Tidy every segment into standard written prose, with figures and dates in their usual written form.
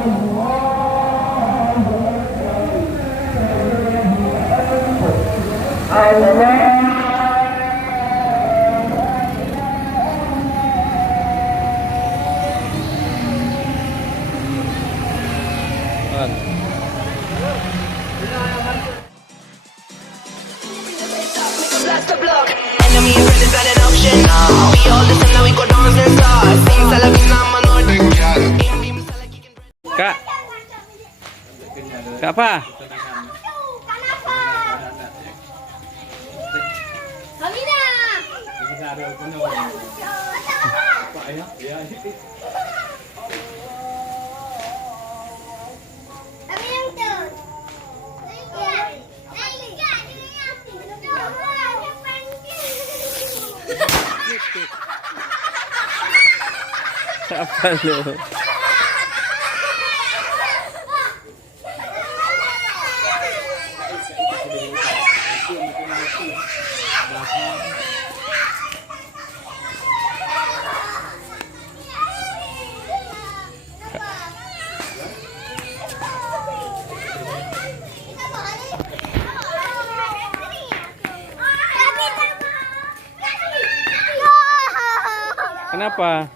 Blast the block. Enemy and friend is not an option. We all listen now we go dance and start. Sing Salavin nama Nord. Kak. Kak apa? Hamina. Apa lu? Kenapa?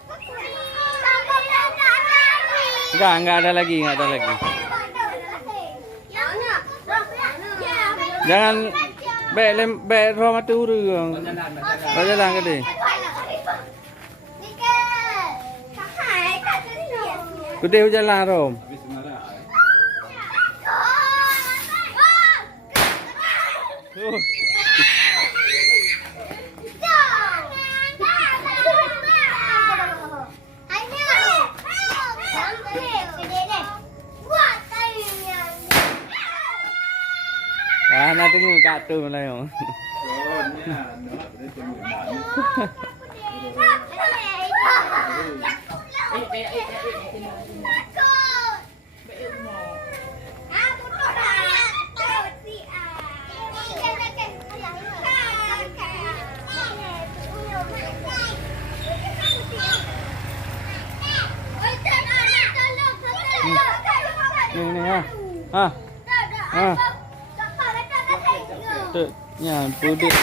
Enggak ada lagi, enggak ada lagi. Jangan bek roh mata urang. Baca lang ke deh. Kude hujan lah rom. Nah tengok kat tu Melayu. Ni ha. Ha. Tu nya pudut.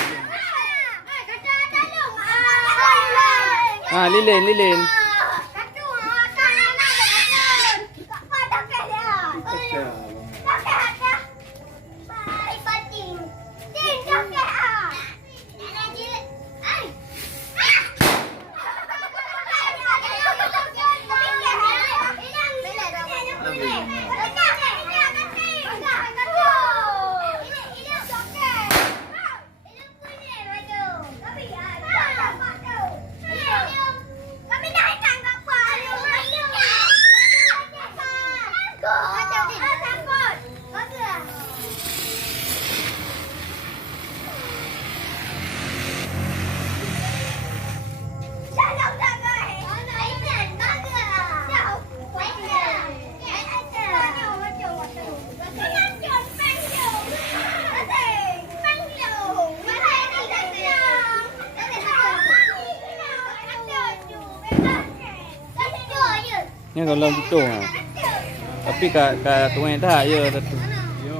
Lilin. Ni kalau betul ah. Tapi kat tuan dah ya satu. Yo.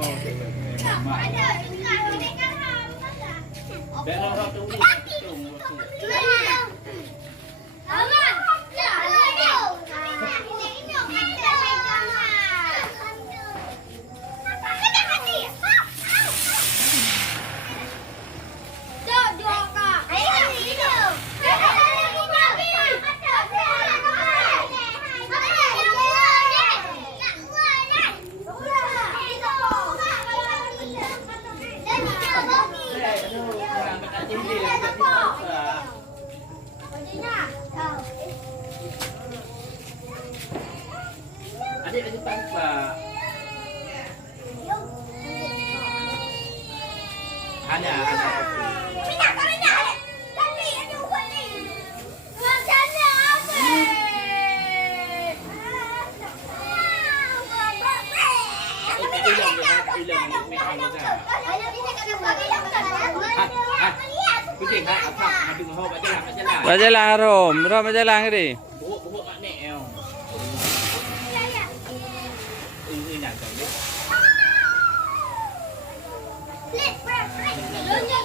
Adik lagi pak. Ada. Baca lang Rom baca lang ni. Buhok mak nek. Doon niya